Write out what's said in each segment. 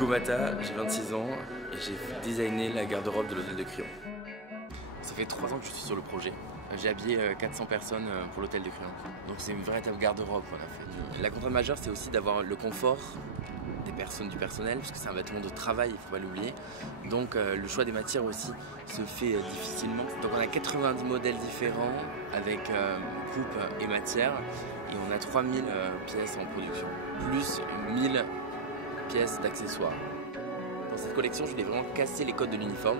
Hugo Mata, j'ai 26 ans et j'ai designé la garde-robe de l'hôtel de Crillon. Ça fait 3 ans que je suis sur le projet. J'ai habillé 400 personnes pour l'hôtel de Crillon. Donc c'est une véritable garde-robe qu'on a fait. La contrainte majeure, c'est aussi d'avoir le confort des personnes, du personnel, parce que c'est un vêtement de travail, il ne faut pas l'oublier. Donc le choix des matières aussi se fait difficilement. Donc on a 90 modèles différents avec coupe et matière. Et on a 3000 pièces en production, plus 1000 pièces d'accessoires. Dans cette collection, je voulais vraiment casser les codes de l'uniforme.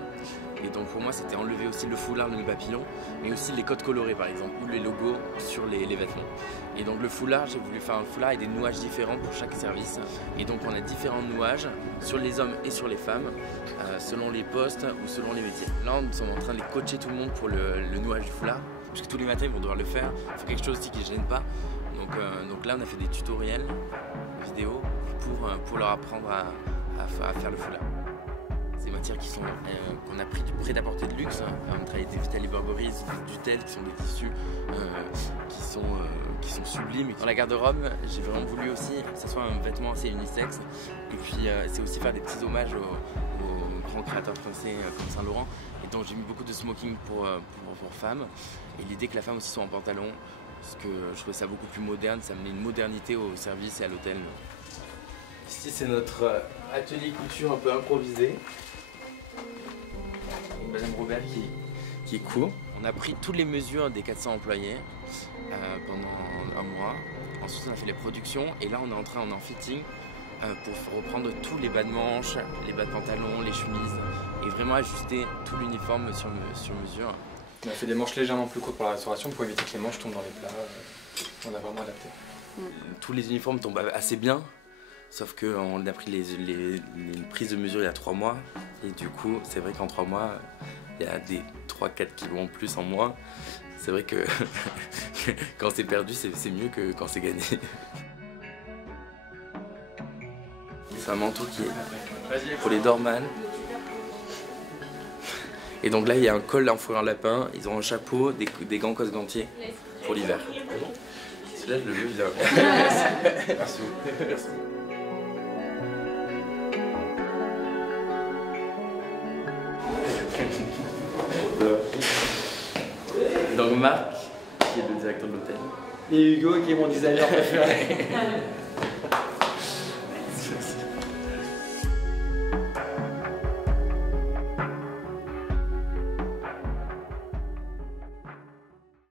Et donc pour moi, c'était enlever aussi le foulard, le nœud papillon, mais aussi les codes colorés par exemple, ou les logos sur les vêtements. Et donc le foulard, j'ai voulu faire un foulard avec des nouages différents pour chaque service. Et donc on a différents nouages sur les hommes et sur les femmes, selon les postes ou selon les métiers. Là, nous sommes en train de les coacher tout le monde pour le nouage du foulard, parce que tous les matins, ils vont devoir le faire. Il faut quelque chose aussi qui ne gêne pas. Donc là, on a fait des tutoriels vidéo pour leur apprendre à faire le foulard. C'est des matières qu'on a pris du prêt-à-porter de luxe. On travaille avec des Vitaly Burberry, du Tel, qui sont des tissus qui sont sublimes. Dans la garde-robe, j'ai vraiment voulu aussi que ce soit un vêtement assez unisexe. Et puis c'est aussi faire des petits hommages aux grands créateurs français comme Saint Laurent. Et donc j'ai mis beaucoup de smoking pour femmes. Et l'idée que la femme aussi soit en pantalon, parce que je trouvais ça beaucoup plus moderne, ça amenait une modernité au service et à l'hôtel. Ici c'est notre atelier couture un peu improvisé. Madame Robert qui coud. On a pris toutes les mesures des 400 employés pendant un mois. Ensuite on a fait les productions et là on est en fitting pour reprendre tous les bas de manches, les bas de pantalon, les chemises et vraiment ajuster tout l'uniforme sur mesure. On a fait des manches légèrement plus courtes pour la restauration pour éviter que les manches tombent dans les plats. On a vraiment adapté. Tous les uniformes tombent assez bien. Sauf qu'on a pris les prises de mesure il y a 3 mois et du coup c'est vrai qu'en 3 mois il y a des 3-4 kilos en plus en moins. C'est vrai que quand c'est perdu c'est mieux que quand c'est gagné. C'est un manteau qui est pour les dormans. Et donc là il y a un col en fourrure lapin, ils ont un chapeau, des gants cos-gantiers pour l'hiver. Celui-là je le veux bien. Merci. Merci. Donc Marc, qui est le directeur de l'hôtel. Et Hugo, qui est mon designer préféré.